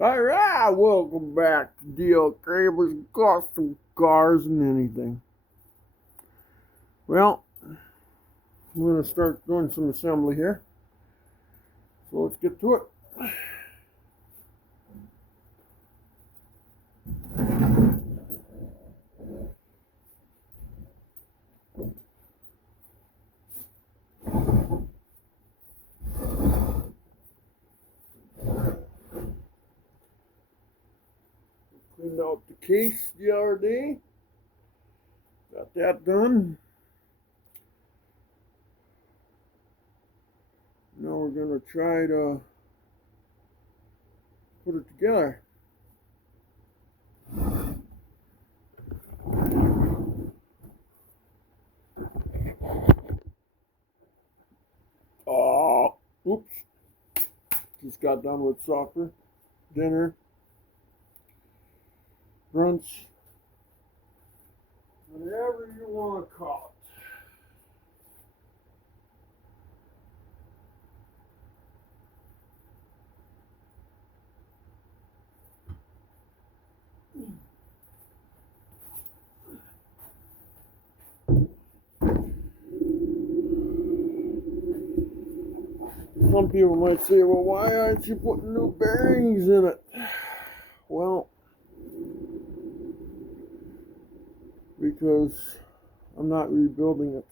Alright, welcome back to DL Kramer's Custom Cars and Anything. Well, I'm going to start doing some assembly here. So let's get to it. Cleaned out the case the other day. Got that done. Now we're going to try to put it together. Oh, oops. Just got done with supper, dinner, brunch, whatever you want to call it. Some people might say, well, why aren't you putting new bearings in it? Well, because I'm not rebuilding it.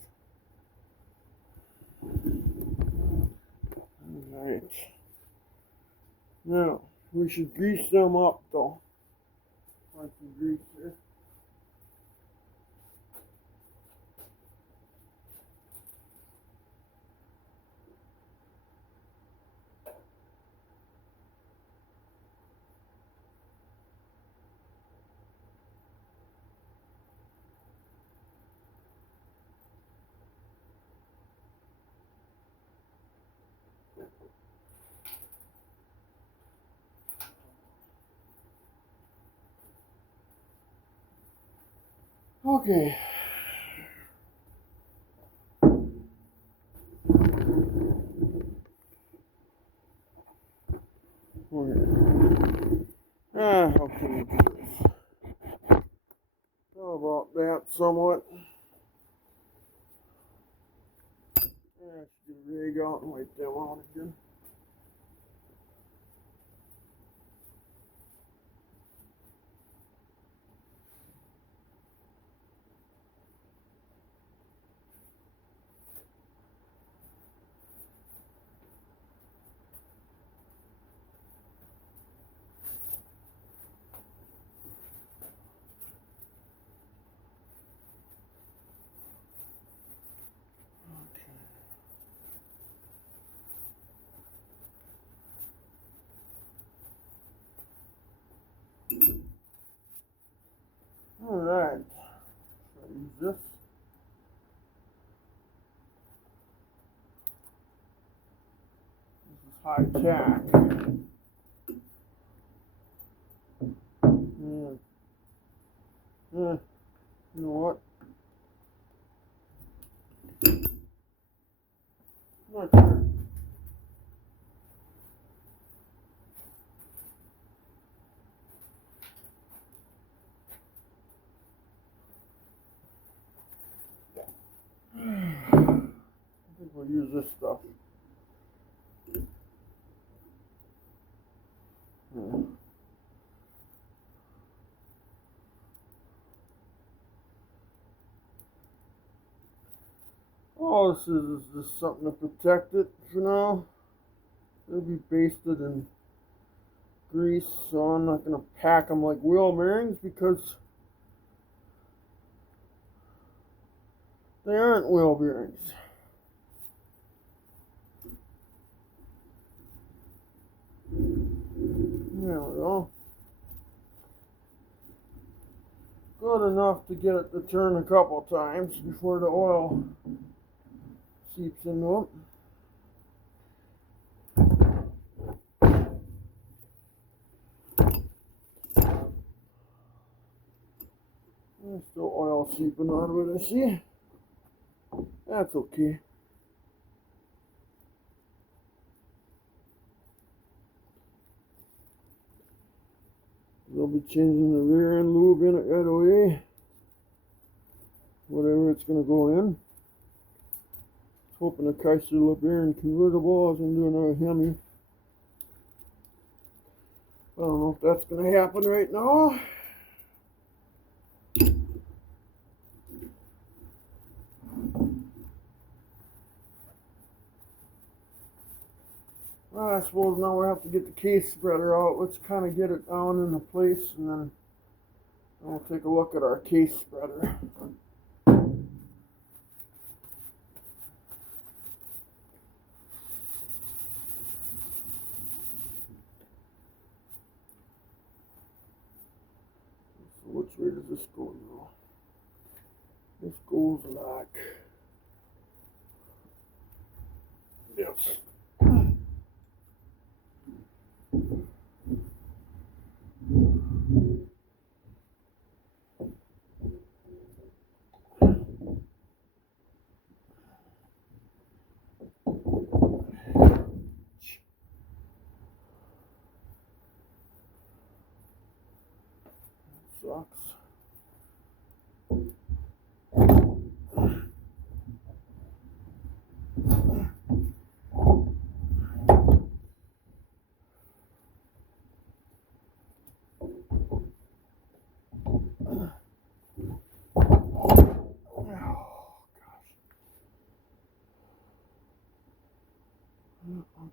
Alright. Now, we should grease them up though. Find some grease here. Okay. How can we do this? How about that somewhat? Let's get a rig out and wipe them out again. Alright. So use this. This is high tack. You know what? Not sure. I think we'll use this stuff. All this is just something to protect it for now. It'll be basted in grease, so I'm not going to pack them like wheel bearings because they aren't wheel bearings. There we go. Good enough to get it to turn a couple times before the oil seeps into it. There's still oil seeping out of it, I see. That's okay. They'll be changing the rear end lube in it right away. Whatever it's going to go in. Hoping a Chrysler LeBaron convertible. I was going to do another Hemi. I don't know if that's going to happen right now. Well, I suppose now we have to get the case spreader out. Let's kind of get it down in the place, and then we'll take a look at our case spreader. So which way does this go now? This goes like this. Sucks.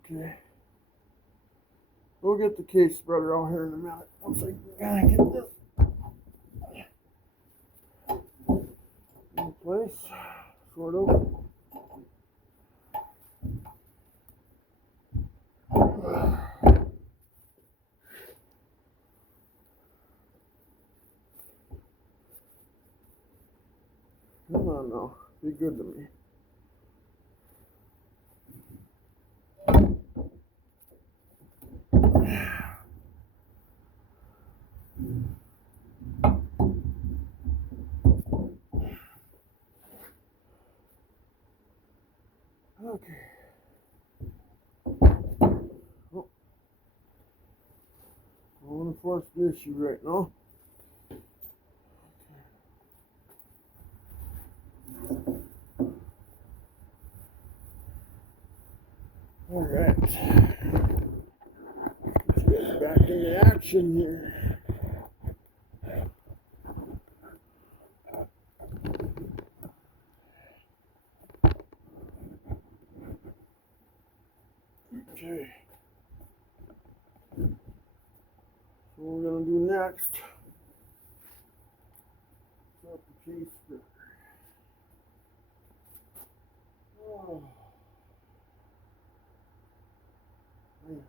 Okay. We'll get the case spreader out here in a minute. Once I gotta get this in place, sort of. Come on now, be good to me. Okay. Oh. I want to force the issue right now. All right. Let's get back into action here. Okay. So what we're gonna do next? Set the case spreader. Oh. Man.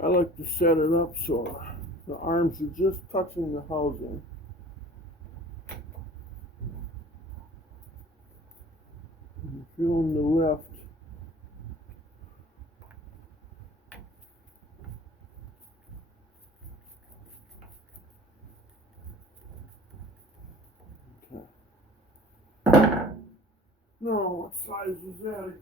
I like to set it up so the arms are just touching the housing. And feeling the lift. Okay. Now, what size is that again?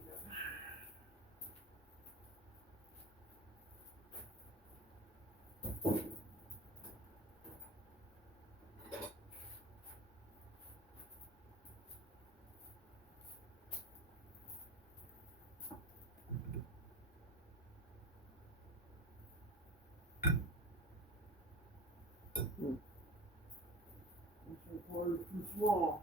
This part is too small.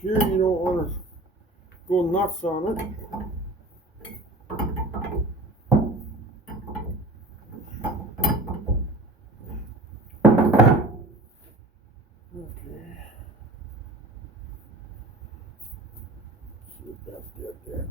Here you don't want to go nuts on it. Okay. See what that did there.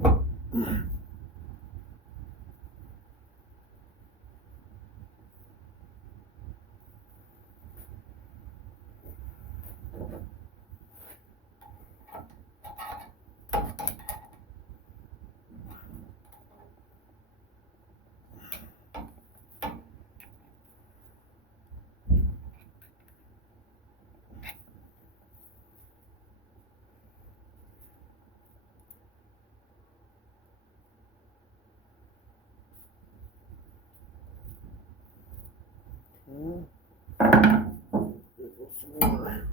There goes some more.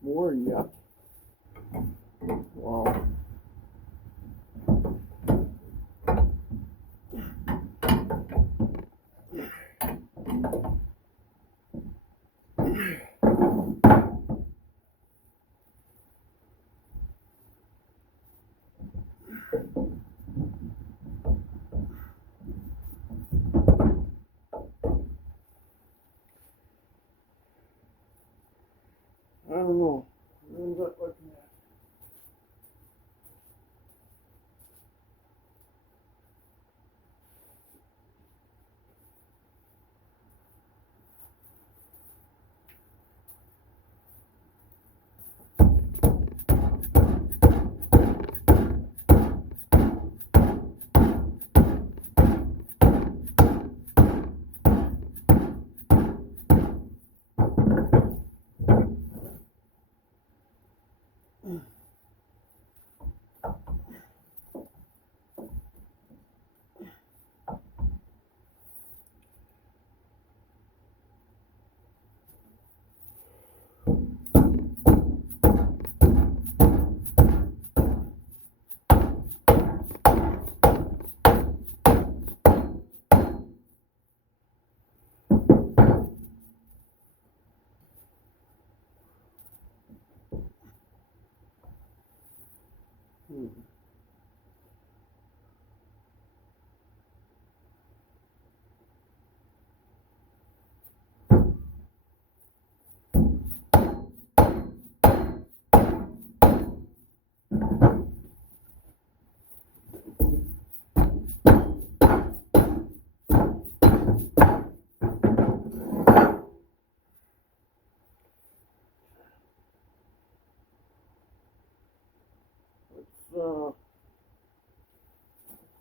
More yet. Wow. I don't know. It ends up like that.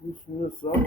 Let's loosen this up.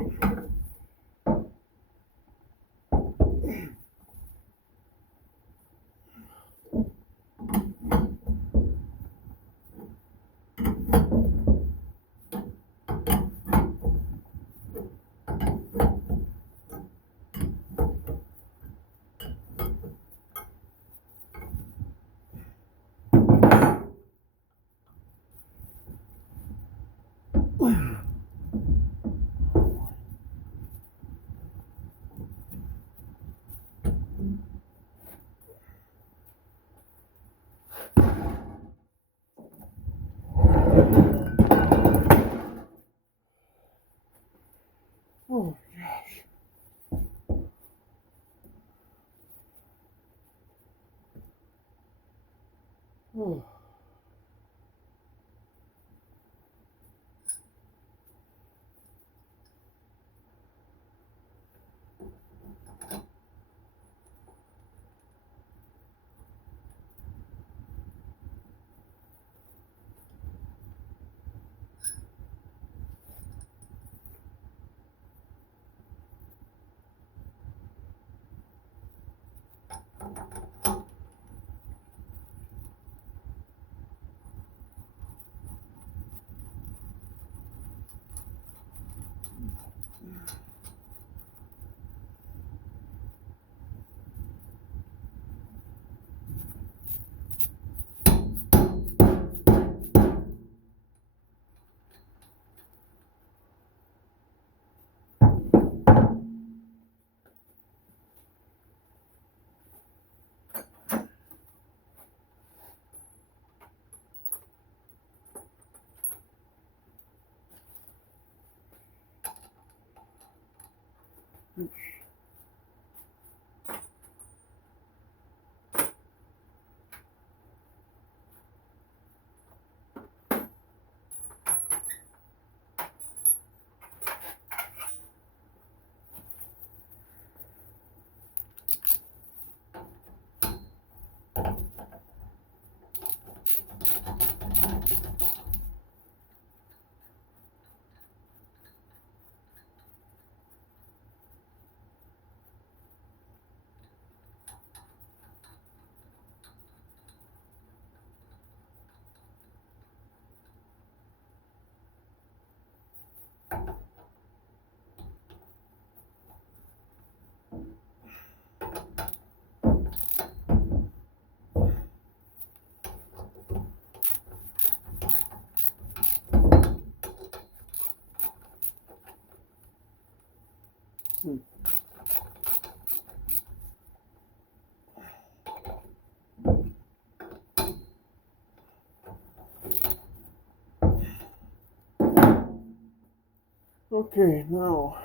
Okay, now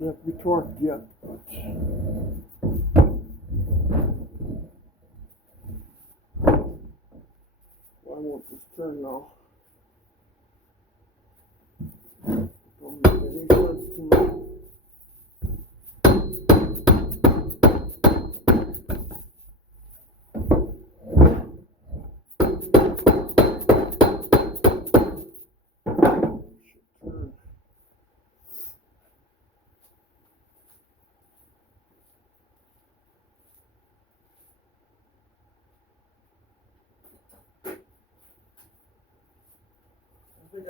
they have to be torqued yet, but why won't this turn now? Don't make any sense to me. Turn. I think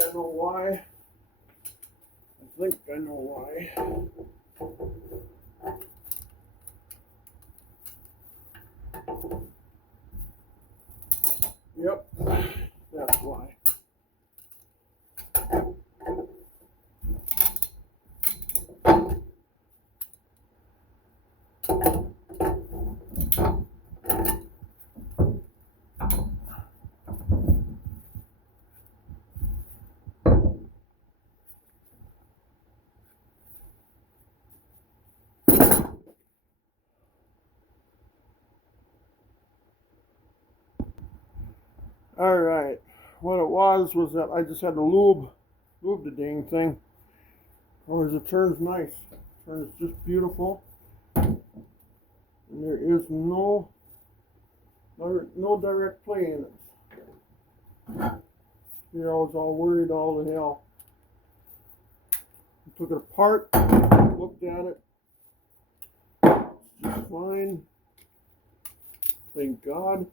I know why. Yep, that's why. Alright, what it was that I just had to lube the dang thing. Otherwise it turns nice. It turns just beautiful. And there is no direct play in it. Here I was all worried all the hell. I took it apart, looked at it. It's just fine. Thank God.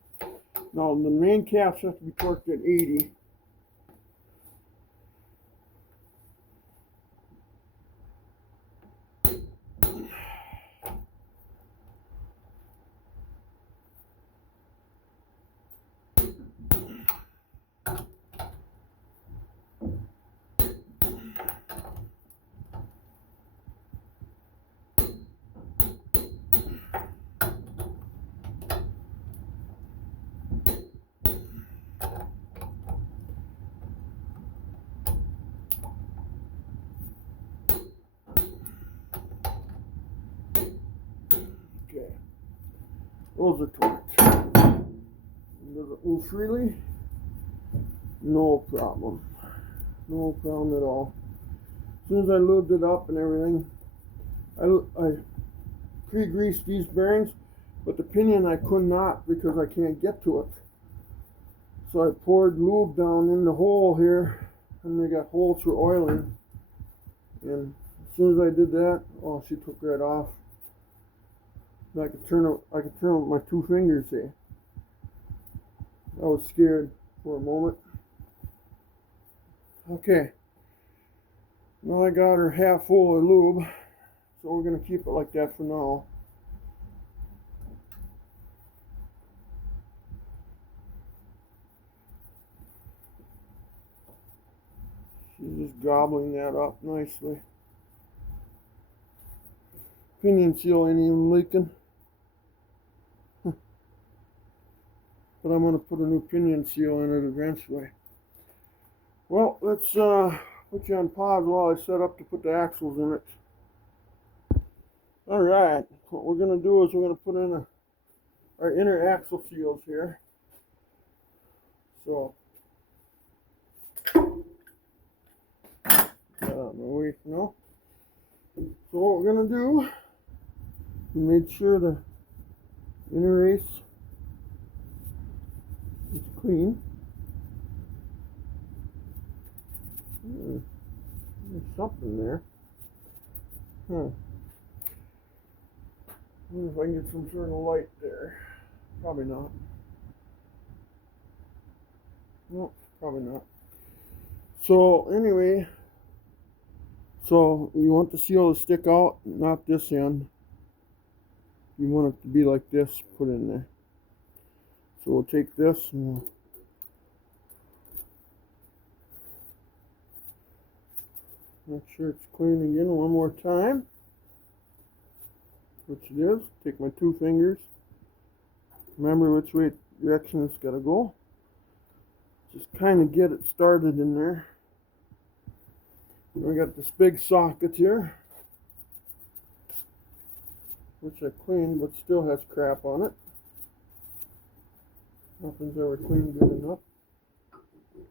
Now the main caps have to be torqued at 80. Okay. Those are torqued. Does it move freely? No problem. No problem at all. As soon as I lubed it up and everything, I pre-greased these bearings, but the pinion I could not because I can't get to it. So I poured lube down in the hole here, and they got holes for oiling. And as soon as I did that, oh, she took right off. I could turn it with my 2 fingers here. I was scared for a moment. Okay. Now I got her half full of lube, so we're going to keep it like that for now. She's just gobbling that up nicely. Pinion seal ain't even leaking. But I'm going to put a new pinion seal in it eventually. Well, let's put you on pause while I set up to put the axles in it. Alright, what we're going to do is we're going to put in our inner axle seals here. So, get out of my way for now. So what we're gonna do, we made sure the inner race is clean. There's something there. I wonder if I can get some sort of light there. Probably not. No, probably not. So anyway, so you want the seal to stick out, not this end. You want it to be like this, put in there. So we'll take this and we'll make sure it's clean again one more time. Which it is. Take my 2 fingers. Remember which way direction it's got to go. Just kind of get it started in there. We got this big socket here, which I cleaned but still has crap on it. Nothing's ever cleaned good enough.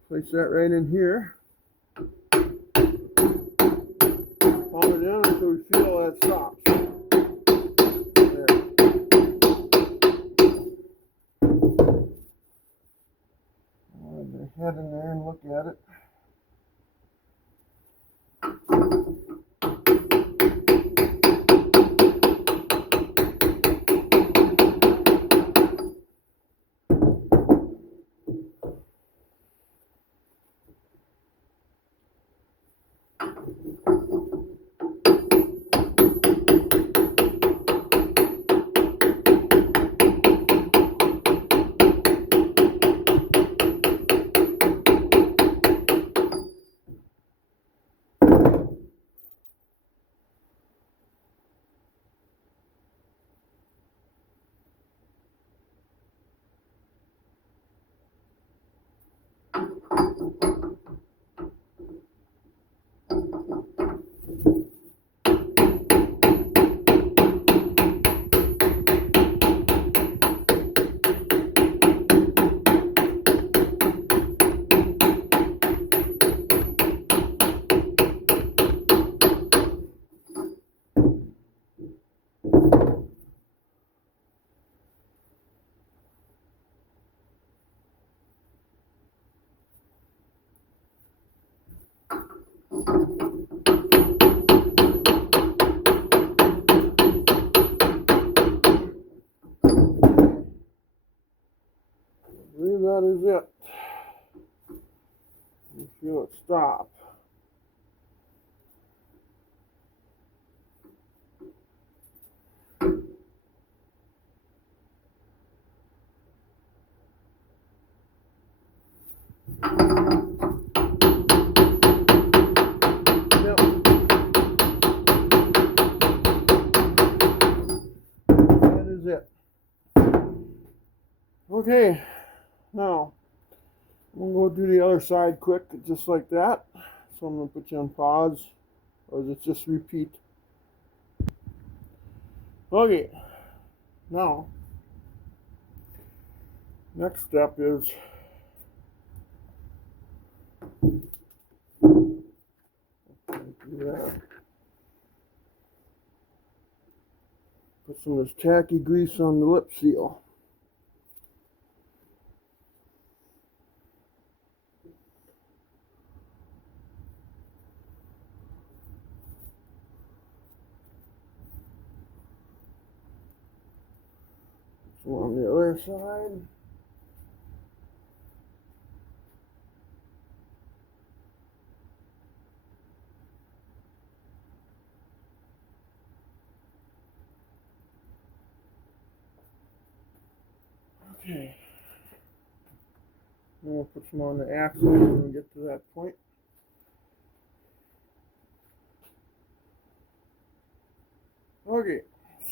Place that right in here. Palm it in until we feel that stops. There. I'll have my head in there and look at it. I believe that is it. You feel it stop. Yep. That is it. Okay, now I'm going to go do the other side quick, just like that. So I'm going to put you on pause, or does it just repeat? Okay, now, next step is put some of this tacky grease on the lip seal. So on the other side. Okay. Then we'll put some on the axle when we get to that point. Okay,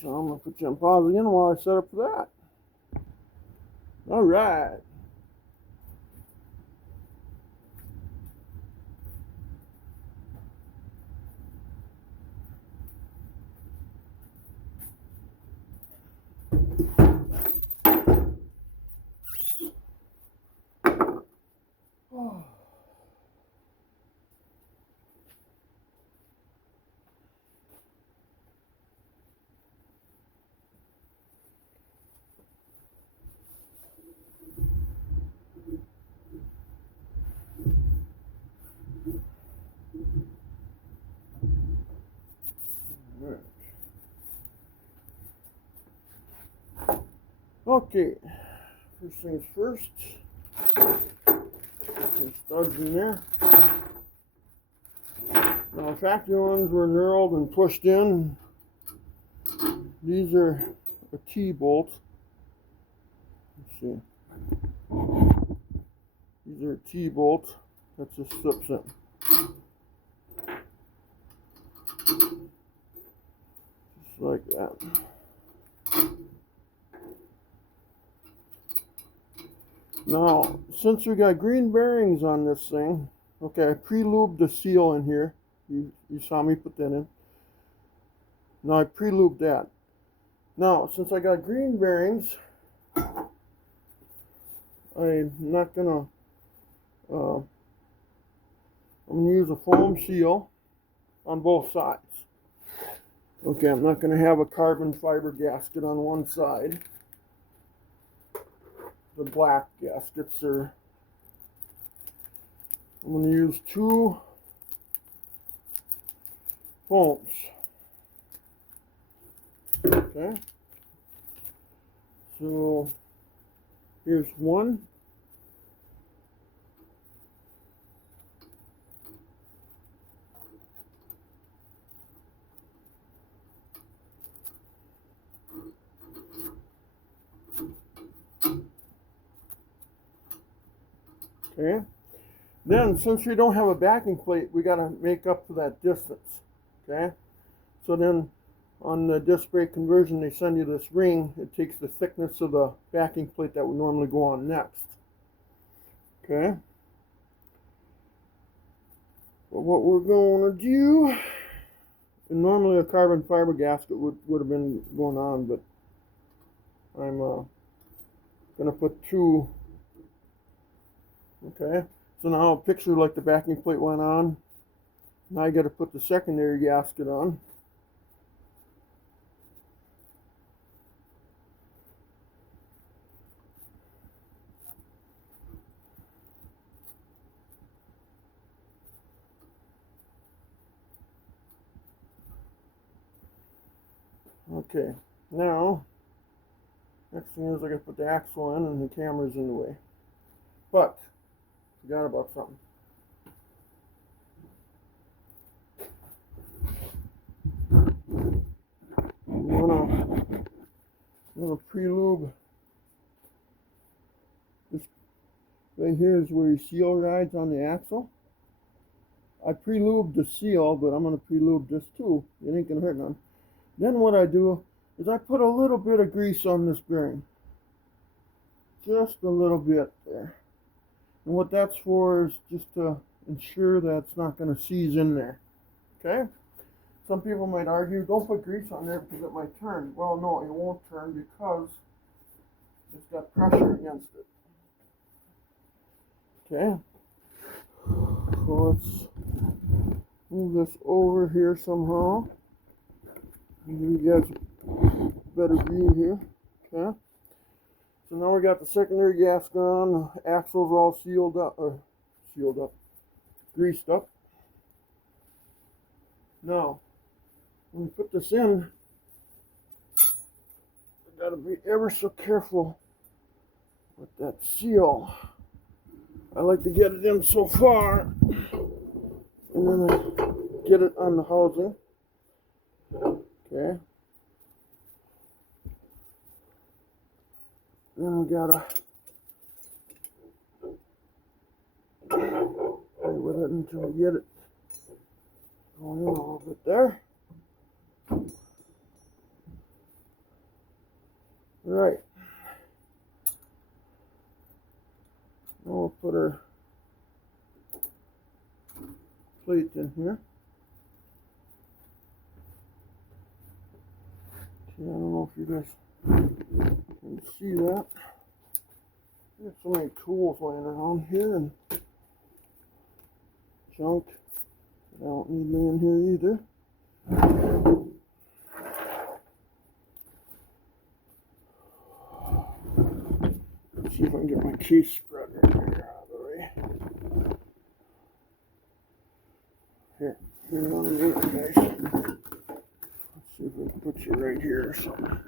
so I'm going to put you on pause again while I set up for that. All right. Okay, first things first. Some studs in there. Now, factory ones were knurled and pushed in. These are a T-bolt. Let's see. These are a T-bolt. That just slips in. Just like that. Now, since we got green bearings on this thing, okay, I pre-lubed the seal in here. You saw me put that in. Now I pre-lubed that. Now, since I got green bearings, I'm not gonna. I'm gonna use a foam seal on both sides. Okay, I'm not gonna have a carbon fiber gasket on one side. The black gaskets are. I'm going to use 2 foams. Okay. So here's one. Okay. Then, since we don't have a backing plate, we got to make up for that distance. Okay. So then, on the disc brake conversion, they send you this ring. It takes the thickness of the backing plate that would normally go on next. Okay. But what we're going to do, and normally a carbon fiber gasket would have been going on, but I'm going to put 2. Okay, so now I'll picture like the backing plate went on. Now I got to put the secondary gasket on. Okay, now next thing is I got to put the axle in, and the camera's in the way. But forgot about something. I'm gonna pre-lube this. Right here is where your seal rides on the axle. I pre-lubed the seal, but I'm gonna pre-lube this too. It ain't gonna hurt none. Then what I do is I put a little bit of grease on this bearing. Just a little bit there. And what that's for is just to ensure that it's not going to seize in there. Okay? Some people might argue, don't put grease on there because it might turn. Well, no, it won't turn because it's got pressure against it. Okay? So let's move this over here somehow. Give you guys a better view here. Okay? So now we got the secondary gasket on, the axles all sealed up, greased up. Now, when we put this in, we gotta be ever so careful with that seal. I like to get it in so far, and then I get it on the housing. Okay. Then we gotta play with it until we get it going in a little bit there. Right. Now we'll put our plate in here. See, I don't know if you guys can see that. There's so many tools laying around here and junk that I don't need laying here either. Let's see if I can get my case spread right here out of the way. Here on the minute, guys. Let's see if we can put you right here or something.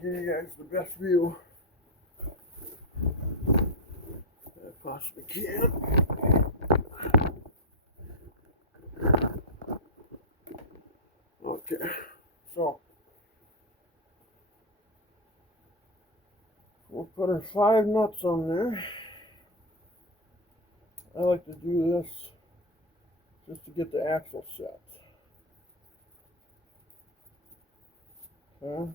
give you guys the best view that I possibly can. Okay, so we'll put our 5 nuts on there. I like to do this just to get the axle set. Okay,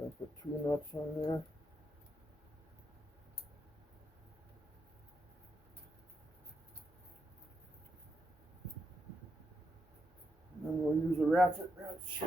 I'll put 2 nuts on there. And then we'll use a ratchet wrench.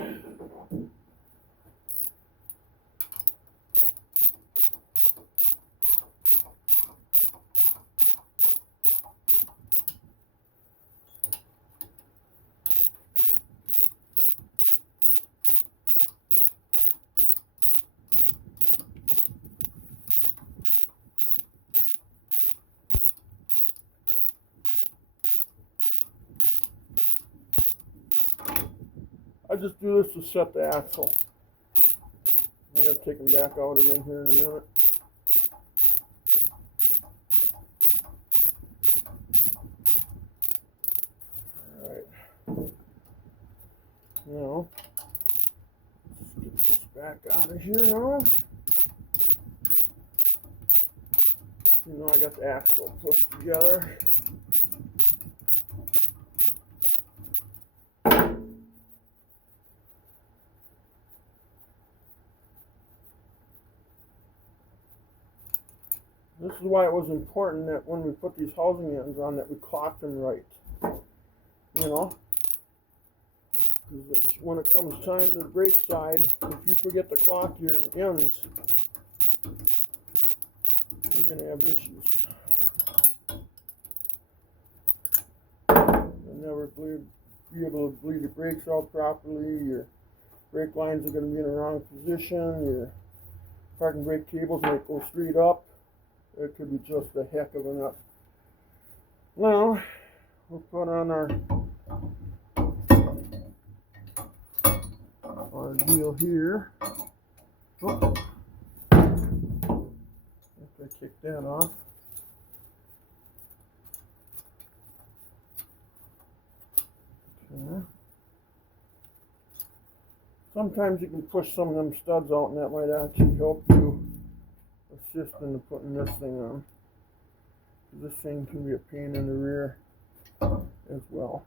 I just do this to set the axle. I'm going to take them back out again here in a minute. Alright. Now, let's get this back out of here now. You know, I got the axle pushed together. This is why it was important that when we put these housing ends on that we clock them right. You know? Because when it comes time to the brake side, if you forget to clock your ends, you're going to have issues. You'll never be able to bleed your brakes out properly. Your brake lines are going to be in the wrong position. Your parking brake cables might go straight up. It could be just a heck of a mess. Now, we'll put on our deal here. Oh. After I kick that off. Okay. Sometimes you can push some of them studs out and that might actually help you assist in putting this thing on. This thing can be a pain in the rear as well.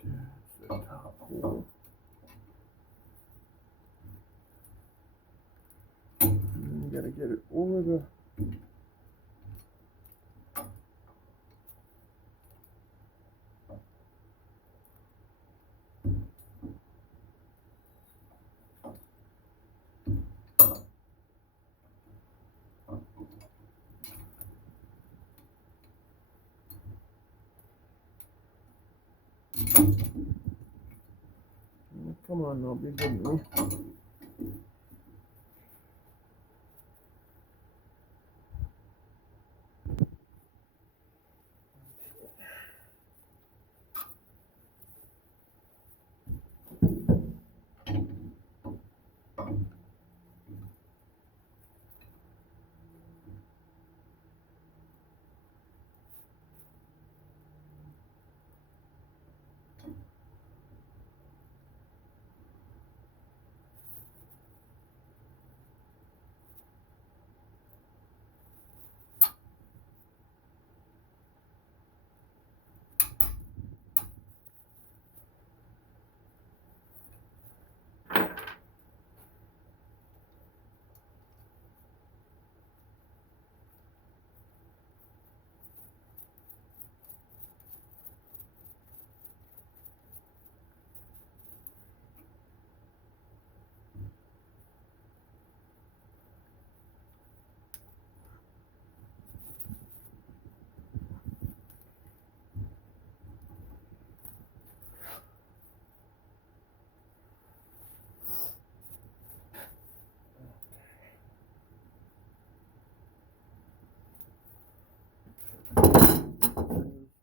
Okay, that's the top hole. And then you gotta get it over the come on now, be good to me.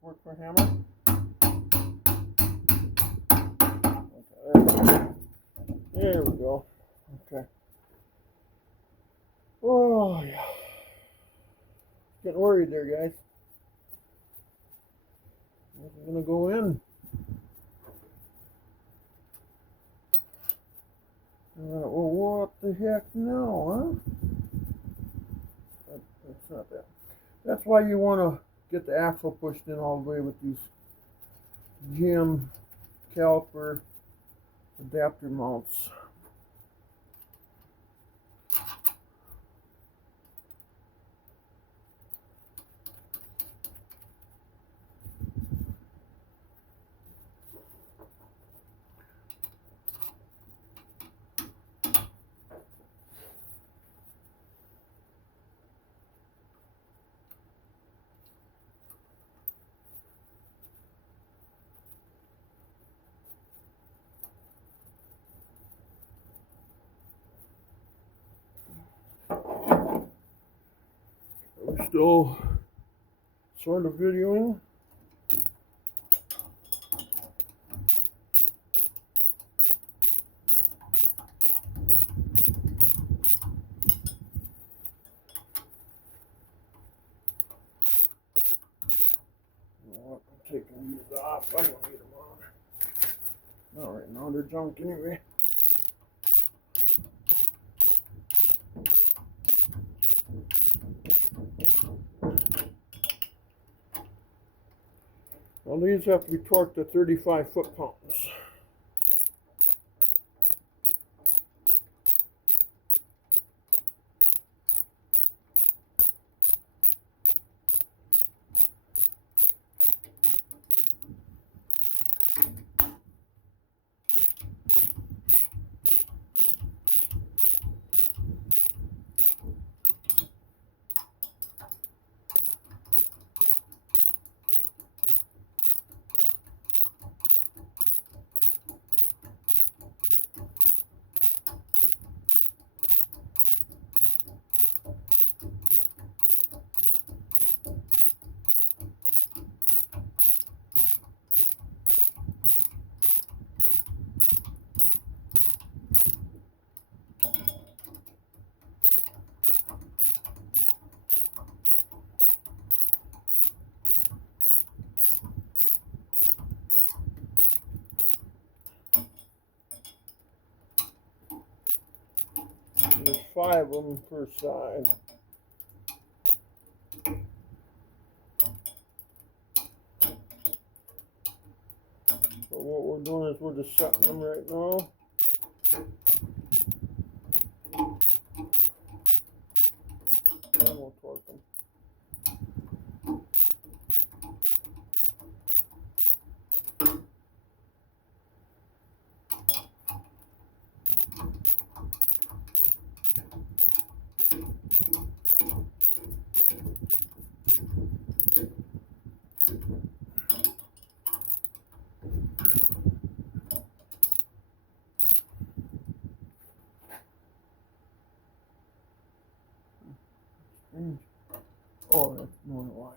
Work for hammer. There we go. Okay. Oh, yeah. Getting worried there, guys. This is going to go in. Well, what the heck now, huh? That's not that. That's why you want to get the axle pushed in all the way with these GM caliper adapter mounts. We're still sort of videoing. I'm taking these off. I don't need them on. All right, now they're junk anyway. Well, these have to be torqued to 35 foot-pounds. There's 5 of them per side. So what we're doing is we're just setting them right now. And we'll torque them. Oh, that's more why.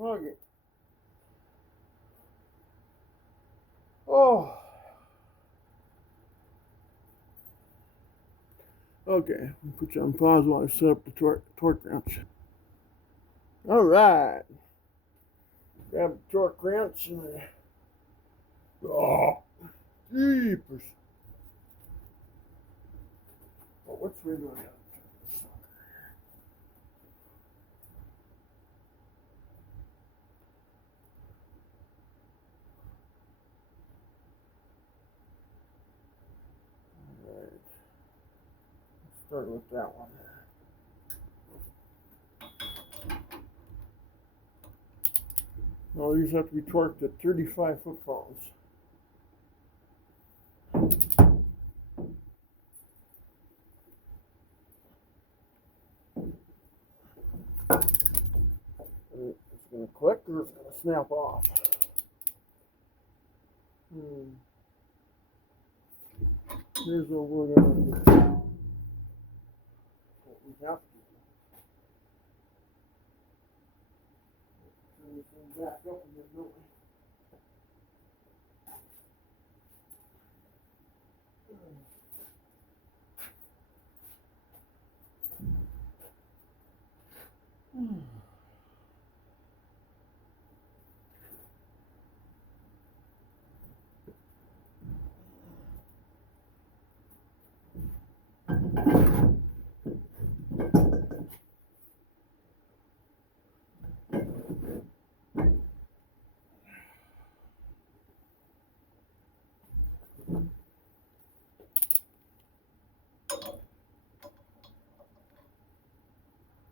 Okay. Oh. Okay, I'll put you on pause while I set up the torque wrench. All right. Grab the torque wrench and jeepers. Oh, what's we doing now? All right. Let's start with that one. Now these have to be torqued at 35 foot-pounds. It's going to click or it's going to snap off. Here's what we're going to do. What we have to do. Turn this thing back up again, don't we?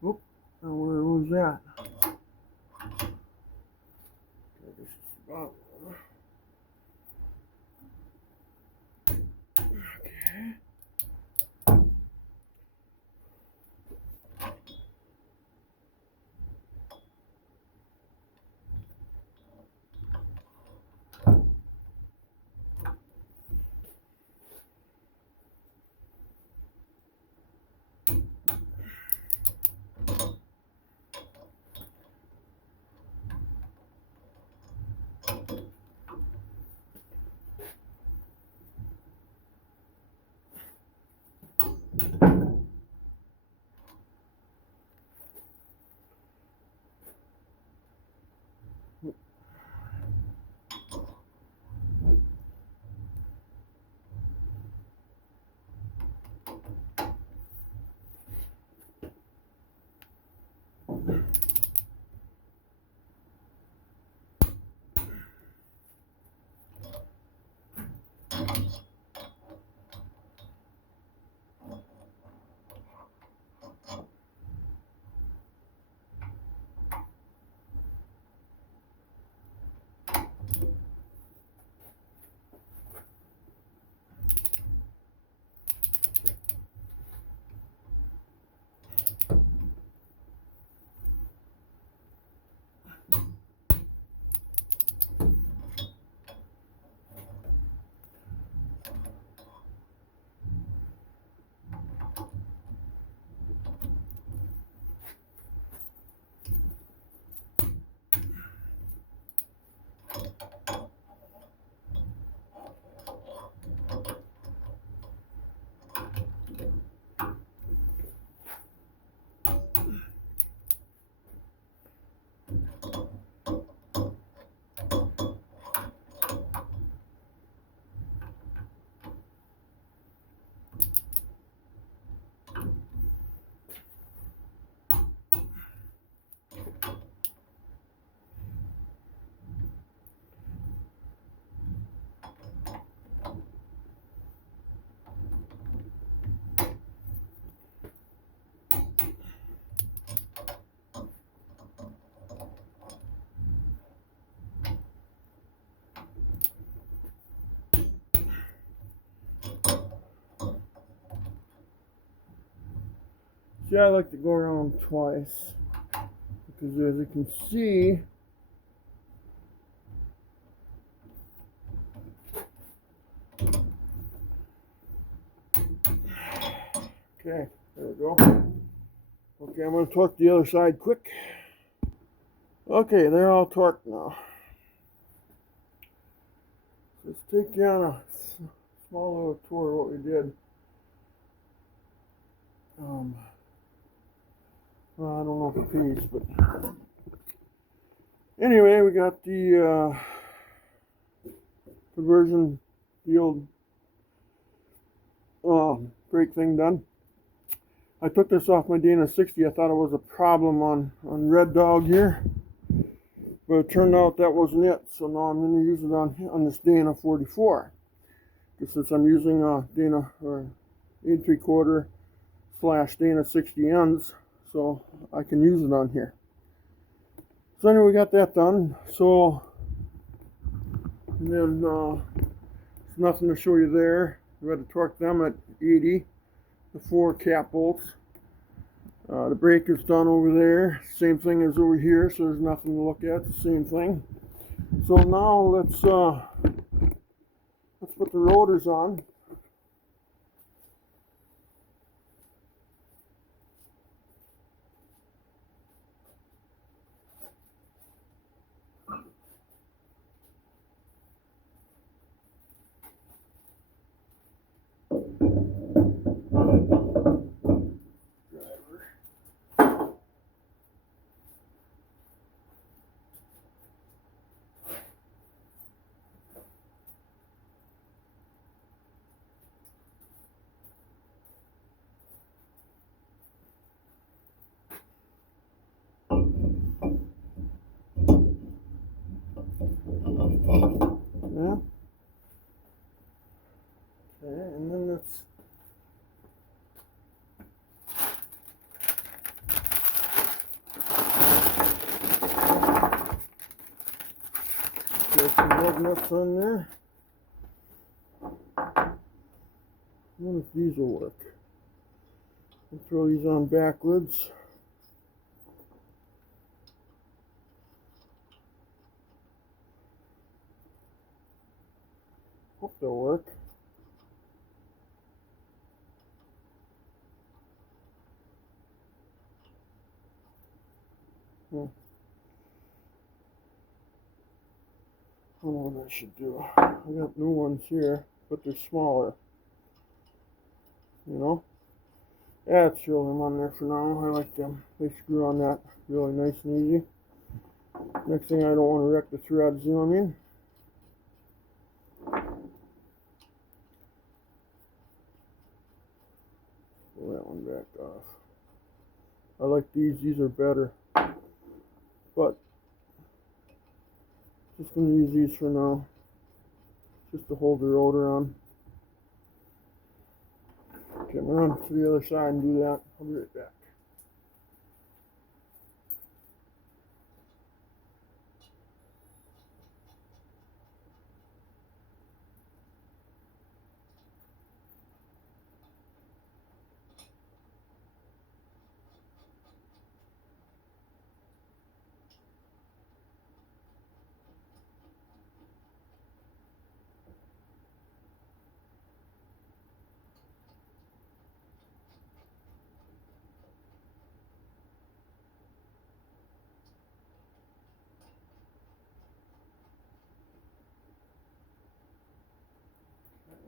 Oop, now where was that? Okay, this is about okay. See, I like to go around twice because as you can see, okay, there we go. Okay, I'm going to torque the other side quick. Okay, they're all torqued now. Let's take you on a small little tour of what we did. Well, I don't know if it pays, but anyway, we got the conversion field brake thing done. I took this off my Dana 60. I thought it was a problem on Red Dog here, but it turned out that wasn't it. So now I'm going to use it on this Dana 44. Because since I'm using Dana or 8 3/4 / Dana 60 ends, so I can use it on here. So anyway, we got that done. So, and then there's nothing to show you there. We had to torque them at 80, the 4 cap bolts. The brake is done over there. Same thing as over here, so there's nothing to look at. It's the same thing. So now let's put the rotors on. Yeah. Okay, and then let's get some lug nuts on there. I wonder if these will work. I'll throw these on backwards. Hope they'll work. I don't know what I should do. I got new ones here, but they're smaller. You know? Yeah, let's throw them on there for now. I like them. They screw on that really nice and easy. Next thing, I don't want to wreck the threads, you know what I mean? Pull that one back off. I like these are better. But, just going to use these for now. Just to hold the rotor on. Okay, I'm going to run to the other side and do that. I'll be right back.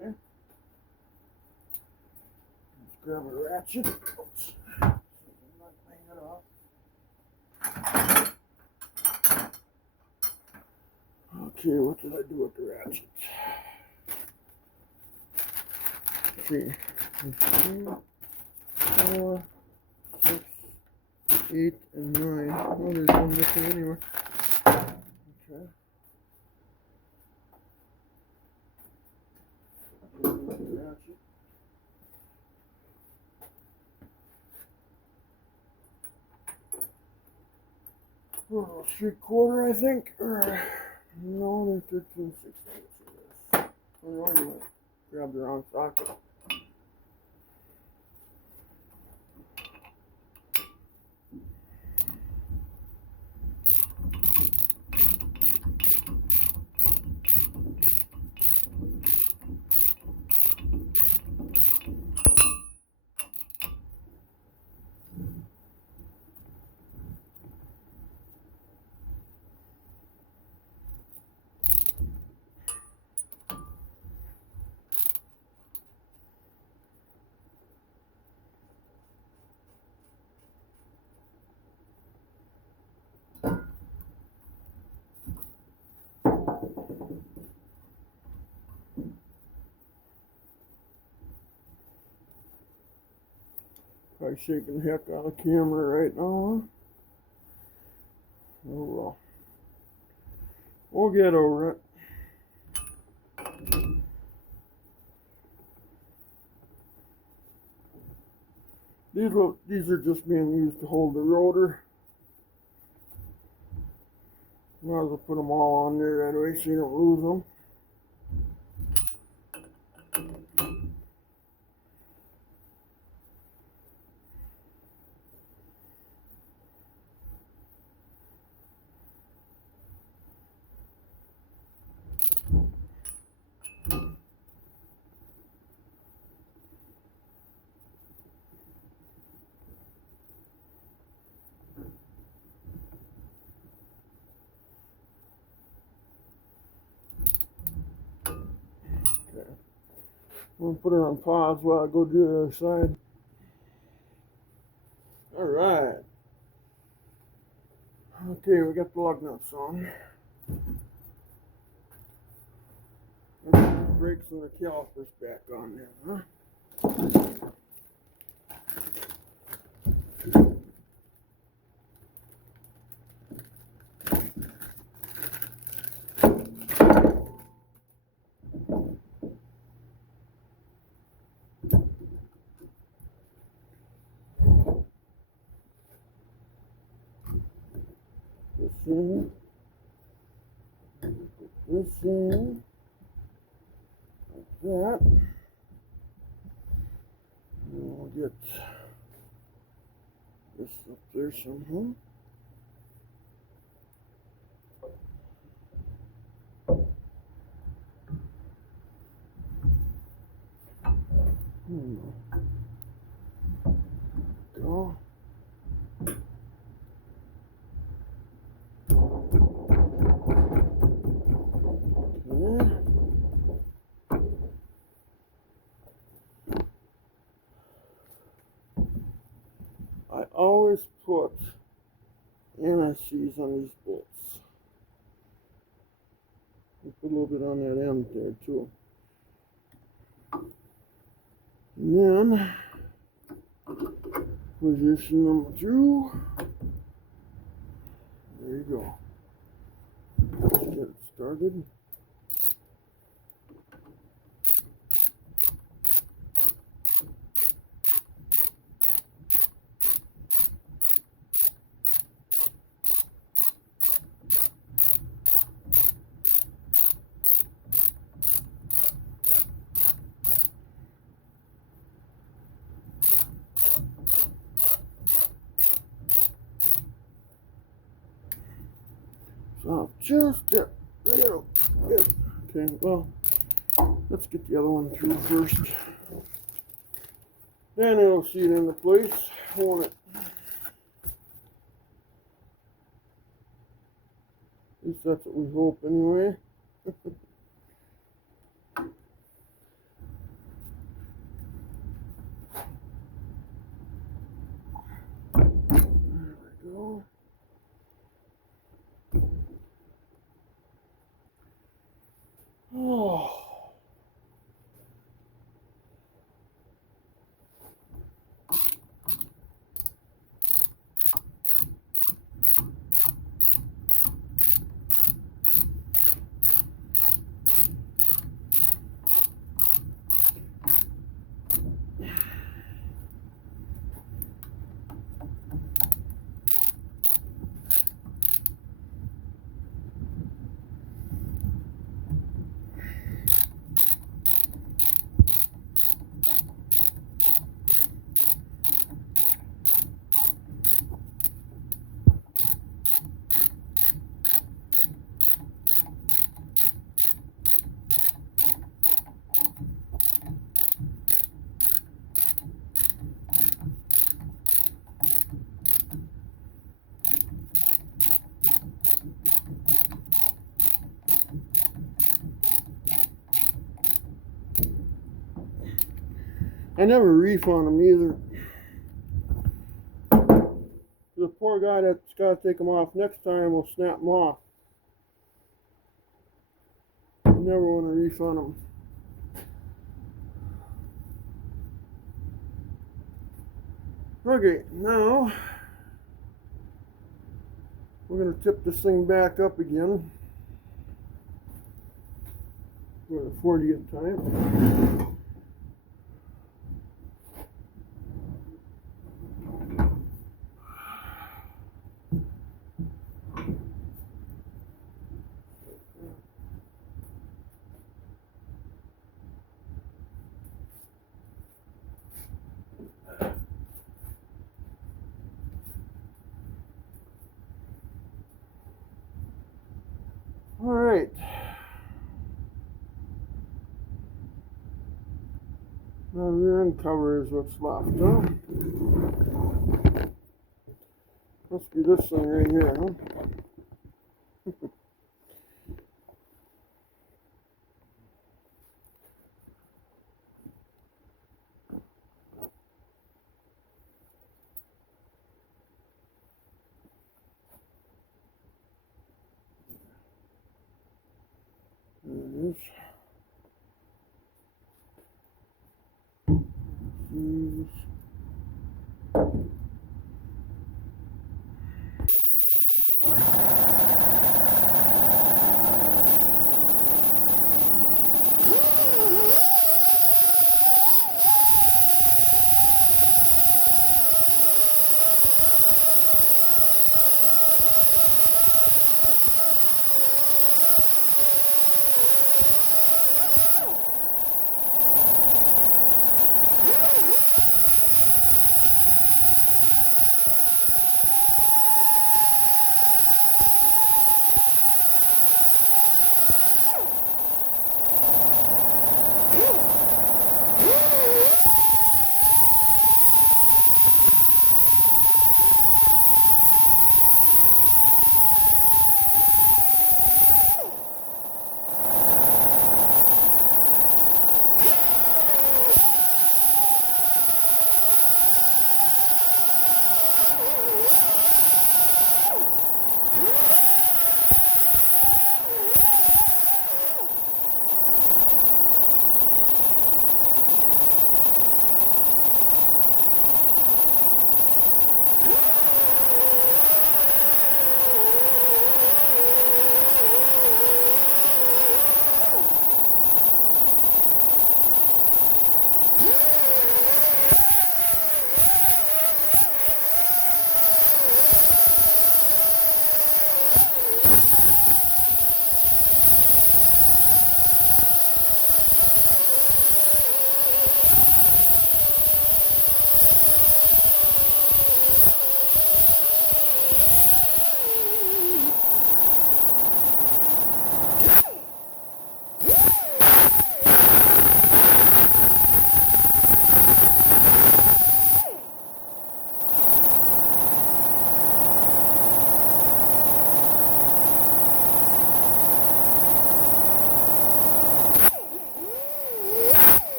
Okay. Let's grab a ratchet. Oops. Okay, what did I do with the ratchet? 3, 4, 6, 8, and 9. Oh, there's one missing anyway. Okay. Ratchet. Oh, 3/4, I think. Or, no, they're 13/16. Oh, no, you grabbed the wrong socket. Probably shaking the heck out of the camera right now. Oh well. We'll get over it. These are just being used to hold the rotor. Might as well put them all on there that way so you don't lose them. I'm going to put it on pause while I go do the other side. Alright. Okay, we got the lug nuts on. Let's put the brakes and the calipers back on there, huh? This in, like that. And we'll get this up there somehow. Go. Okay. I always put anti-seize on these bolts. Put a little bit on that end there too. And then position number 2. There you go. Let's get it started. So just there. There you go. Good. Okay, well, let's get the other one through first. Then it'll seat into place, won't it? At least that's what we hope anyway. There we go. Oh. I never reef on them either. The poor guy that's got to take them off next time will snap them off. Never want to reef on them. Okay, now we're going to tip this thing back up again for the 40th time. Alright. Now the rear end cover is what's left, huh? Must be this thing right here, huh? There it is. Jeez.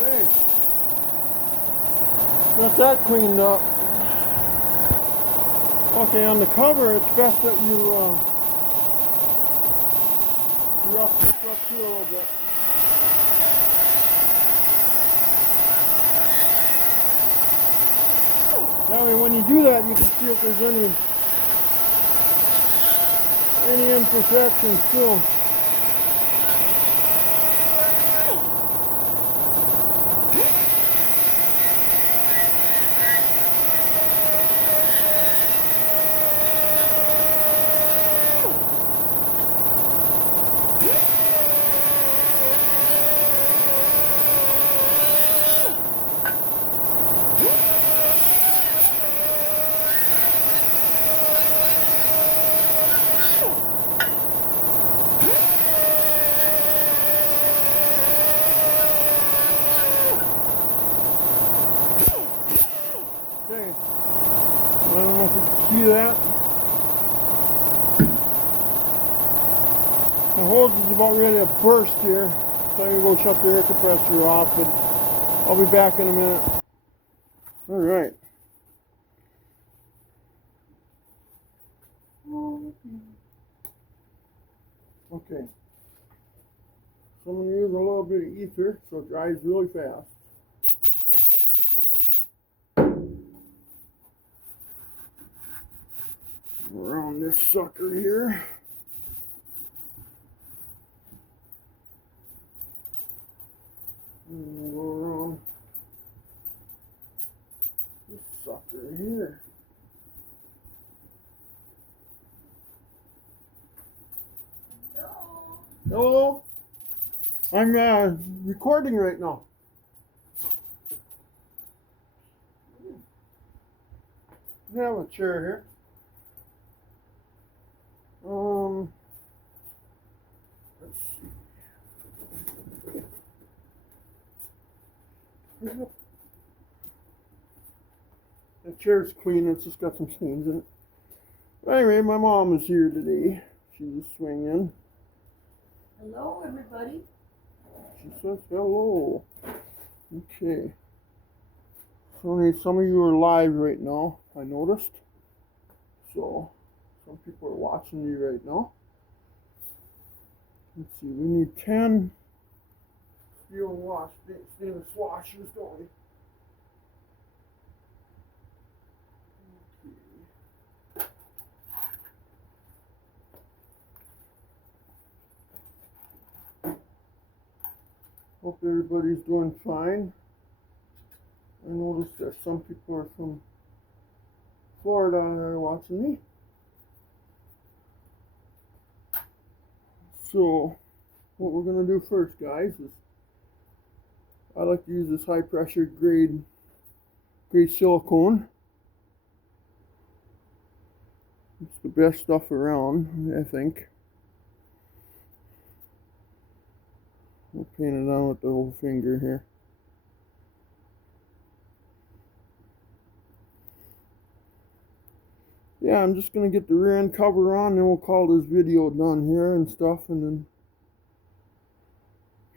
Okay. Got that cleaned up. Okay, on the cover, it's best that you rough this up too a little bit. That way, when you do that, you can see if there's any imperfections still. Okay. I don't know if you can see that. The hose is about ready to burst here. So I'm going to go shut the air compressor off. But I'll be back in a minute. All right. Okay. So I'm going to use a little bit of ether so it dries really fast. Around this sucker here. And we'll go around this sucker here. Hello? I'm recording right now. We have a chair here. Let's see. The chair's clean, it's just got some stains in it. But anyway, my mom is here today. She's swinging. Hello, everybody. She says hello. Okay. So some of you are live right now, I noticed. So, some people are watching me right now. Let's see, we need 10 stainless washers, don't we? Hope everybody's doing fine. I noticed that some people are from Florida and are watching me. So, what we're going to do first, guys, is I like to use this high pressure grade silicone. It's the best stuff around, I think. We'll paint it on with the whole finger here. Yeah, I'm just going to get the rear end cover on, then we'll call this video done here and stuff, and then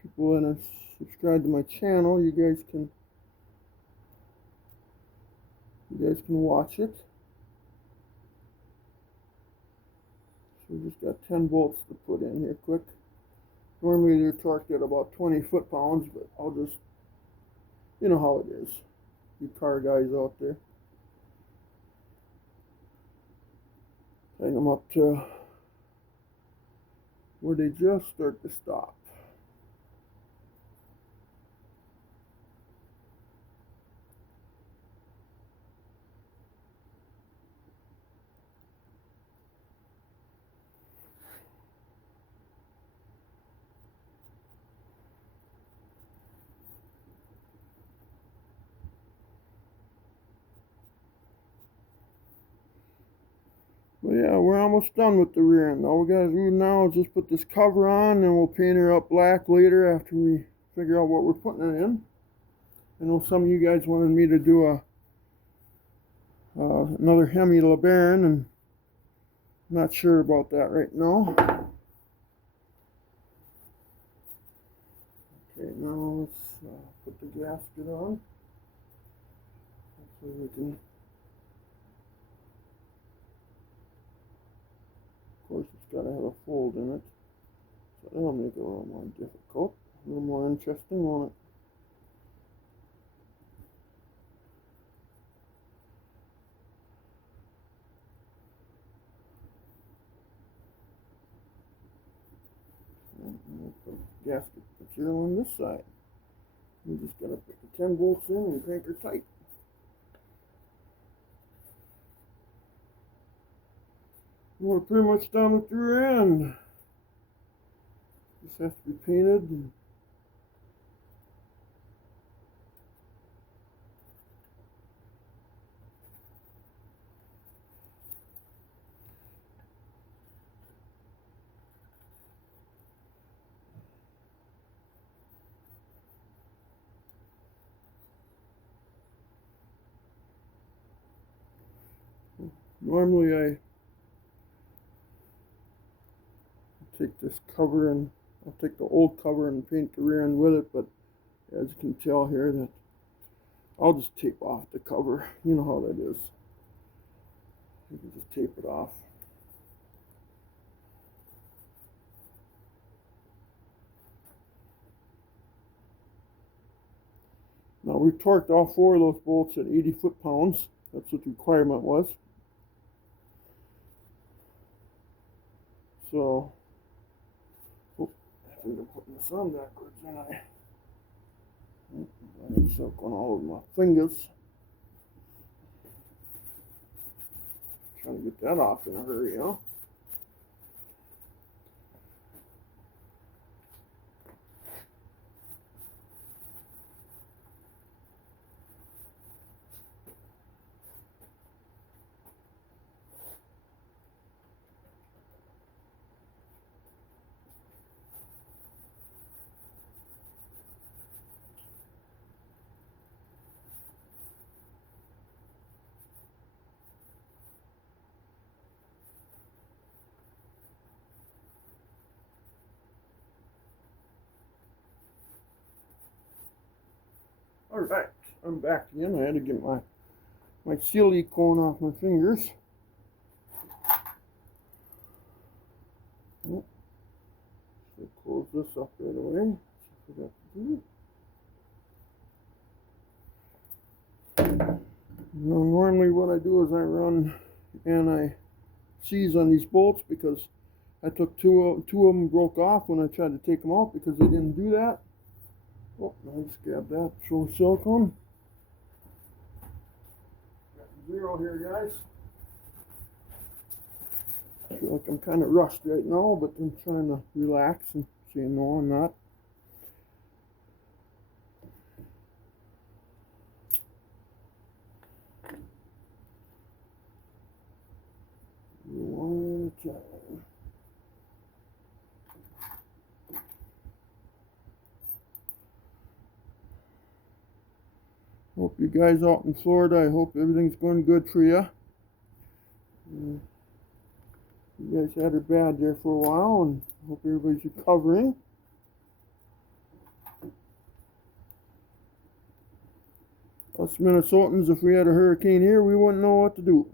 people that are subscribed to my channel, you guys can watch it. So we just got 10 bolts to put in here quick. Normally they're torqued at about 20 foot-pounds, but I'll just, you know how it is, you car guys out there. Tighten them up to where they just start to stop. But yeah, we're almost done with the rear end. All we gotta do now is just put this cover on, and we'll paint her up black later after we figure out what we're putting it in. I know some of you guys wanted me to do another Hemi LeBaron, and I'm not sure about that right now. Okay, now let's put the gasket on. Hopefully we can. Of course, it's got to have a fold in it, so that'll make it a little more difficult, a little more interesting, won't it? And we'll put gasket material on this side. We just got to put the 10 bolts in and crank her tight. We're pretty much done with the rear end. Just has to be painted. And normally I take this cover and I'll take the old cover and paint the rear end with it, but as you can tell here, that I'll just tape off the cover. You know how that is. You can just tape it off. Now we torqued all 4 of those bolts at 80 foot-pounds. That's what the requirement was. So, I think I'm putting this on backwards, and I had silk on all of my fingers. Trying to get that off in a hurry, huh? Alright, I'm back again. I had to get my silicone off my fingers. Oh, so close this up right away. I forgot to do it. Now, normally what I do is I run anti-seize on these bolts, because I took two of them broke off when I tried to take them out because they didn't do that. Oh, I just grabbed that, show silicone. Got 0 here, guys. I feel like I'm kind of rushed right now, but I'm trying to relax and say no, I'm not. One time. Hope you guys out in Florida, I hope everything's going good for you. You guys had it bad there for a while, and hope everybody's recovering. Us Minnesotans, if we had a hurricane here, we wouldn't know what to do.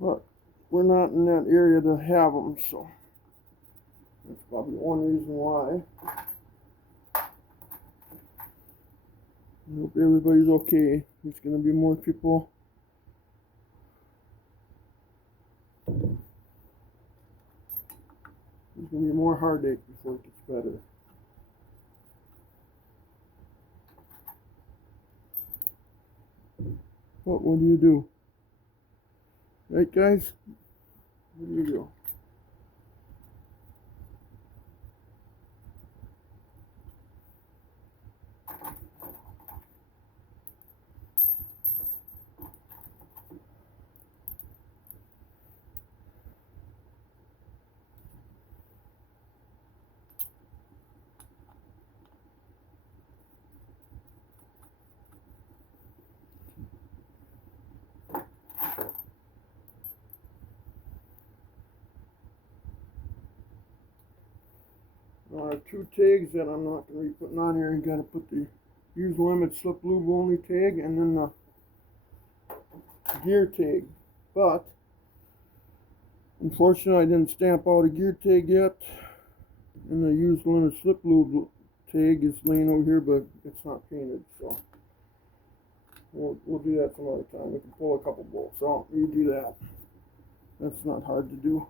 But we're not in that area to have them, so that's probably one reason why. I hope everybody's okay. There's going to be more people. There's going to be more heartache before it gets better. But what do you do? Right, guys? What do you do? Two tags that I'm not going to be putting on here. You got to put the use limit slip lube only tag and then the gear tag. But unfortunately, I didn't stamp out a gear tag yet, and the use limit slip lube tag is laying over here, but it's not painted. So we'll do that some other time. We can pull a couple bolts out. You do that. That's not hard to do.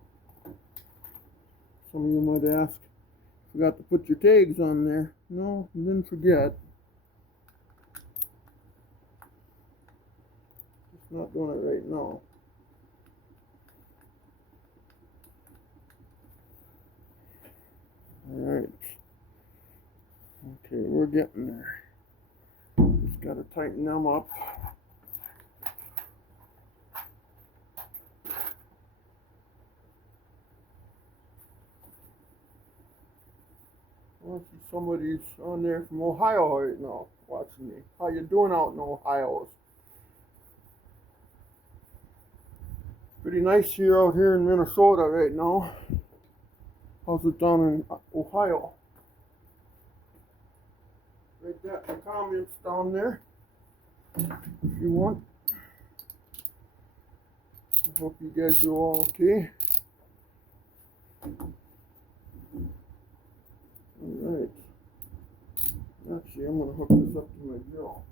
Some of you might ask, forgot to put your tags on there. No, you didn't forget. Just not doing it right now. Alright. Okay, we're getting there. Just got to tighten them up. I see somebody's on there from Ohio right now watching me. How you doing out in Ohio? Pretty nice here out here in Minnesota right now. How's it down in Ohio? Write that in the comments down there if you want. I hope you guys are all okay. Alright. Actually, I'm going to hook this up to my grill.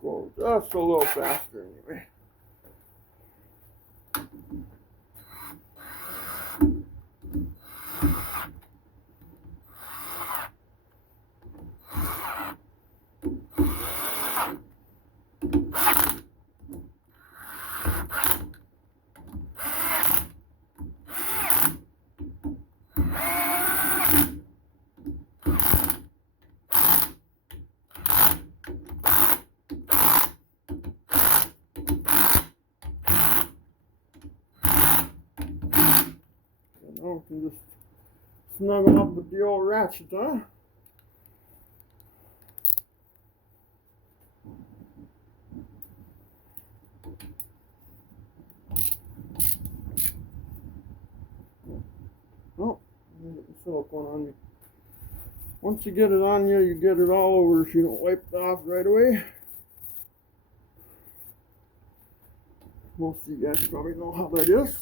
Go just a little faster anyway. Now we can just snuggle up with the old ratchet, huh? Oh, get the silicone on me. Once you get it on you, you get it all over if you don't wipe it off right away. Most of you guys probably know how that is.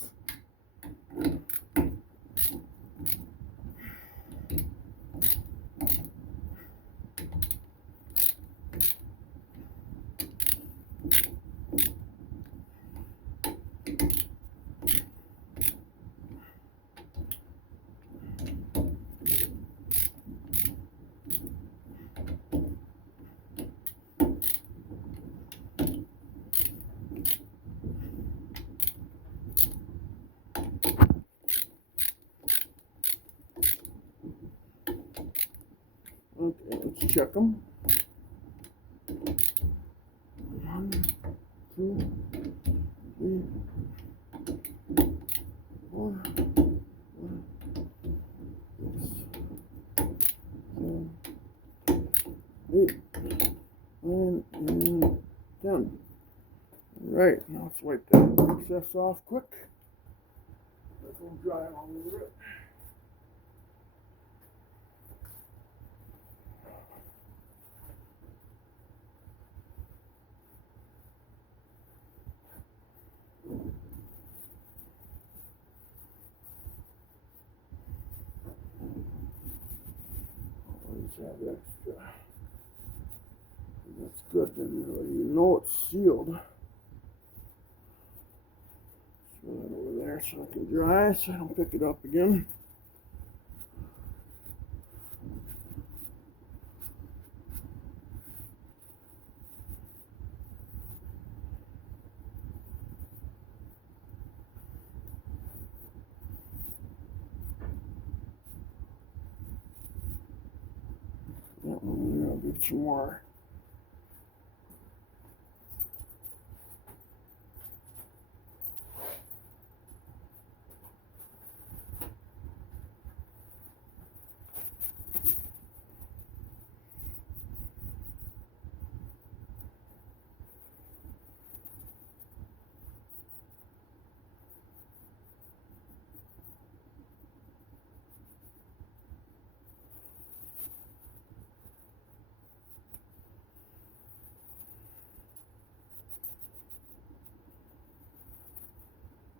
Okay, let's check them. 1, 2, 3, 4, 5, 6, 7, 8, 9, and 10. Alright, now let's wipe that excess off quick. Let them dry all over it. Always have extra. That's good. You know it's sealed. Throw that over there so it can dry so I don't pick it up again. That one, I'll get some more.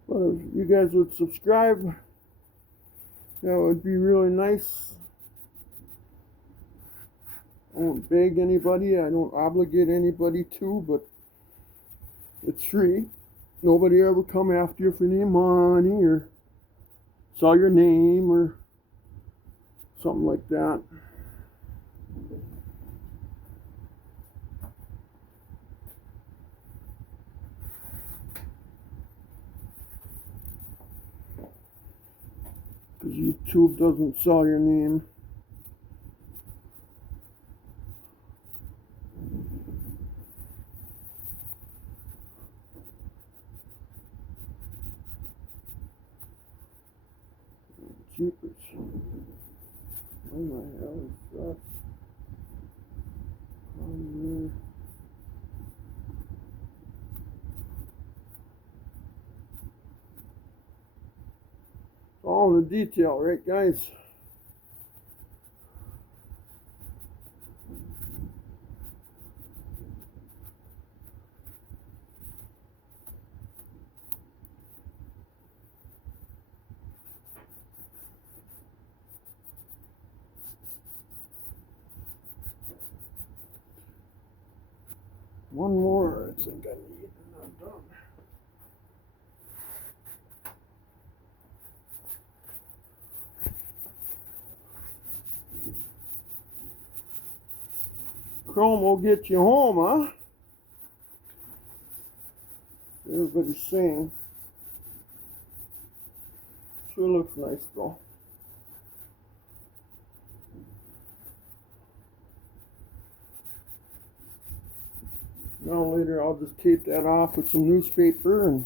But if you guys would subscribe, that would be really nice. I don't beg anybody, I don't obligate anybody to, but it's free. Nobody ever come after you for any money or saw your name or something like that. because YouTube doesn't sell your name. Jeepers. What the hell is that? It's all in the detail, right, guys? One more, I think I need, and I'm done. Chrome will get you home, huh? Everybody's saying. Sure looks nice, though. Now later I'll just tape that off with some newspaper and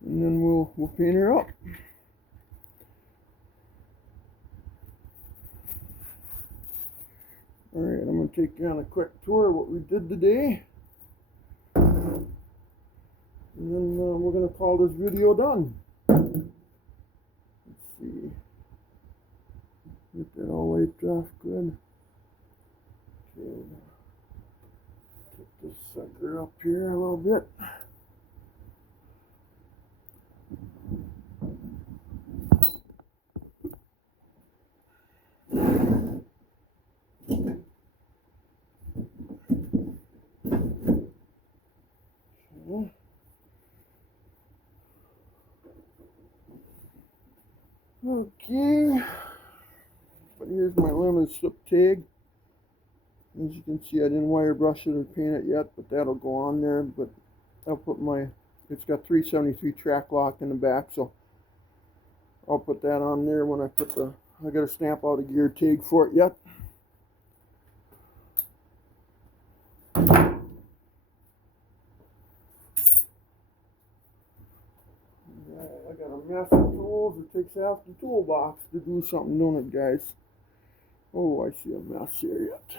then we'll paint her up. Alright, I'm going to take you on a quick tour of what we did today. And then we're going to call this video done. Let's see. Get that all wiped off good. Okay. Get this sucker up here a little bit. Okay, but here's my lemon slip tag. As you can see, I didn't wire brush it or paint it yet, but that'll go on there. But I'll put it's got 373 track lock in the back, so I'll put that on there when I gotta stamp out a gear tag for it yet. I got a mess of tools. It takes half the toolbox to do something, don't it, guys? Oh, I see a mess here yet.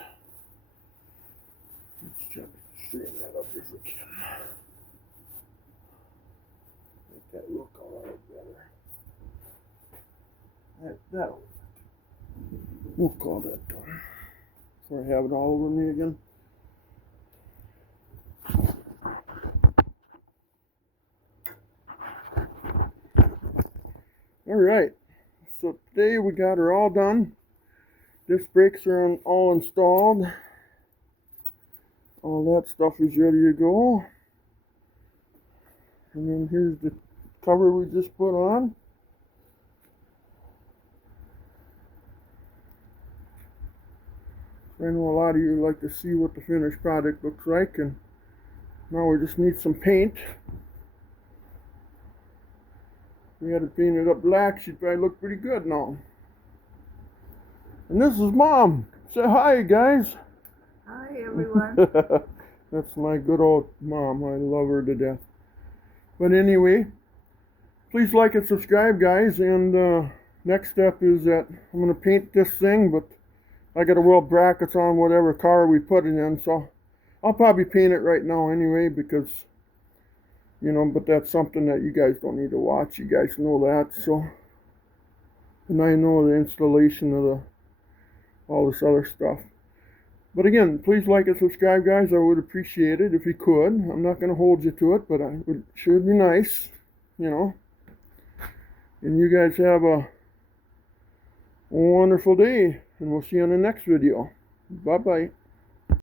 Let's try to straighten that up if we can. Make that look a lot better. That'll work. We'll call that done before I have it all over me again. Alright, so today we got her all done. Disc brakes are all installed. All that stuff is ready to go. And then here's the cover we just put on. I know a lot of you like to see what the finished product looks like, and now we just need some paint. If we had it painted up black, she'd probably look pretty good now. And this is Mom. Say hi, guys. Hi, everyone. That's my good old mom. I love her to death. But anyway, please like and subscribe, guys. And next step is that I'm going to paint this thing, but I got to weld brackets on whatever car we put it in. So I'll probably paint it right now anyway, because, you know, but that's something that you guys don't need to watch. You guys know that. So, and I know the installation of all this other stuff. But again, please like and subscribe, guys. I would appreciate it if you could. I'm not going to hold you to it, but it should be nice, you know. And you guys have a wonderful day, and we'll see you on the next video. Bye-bye.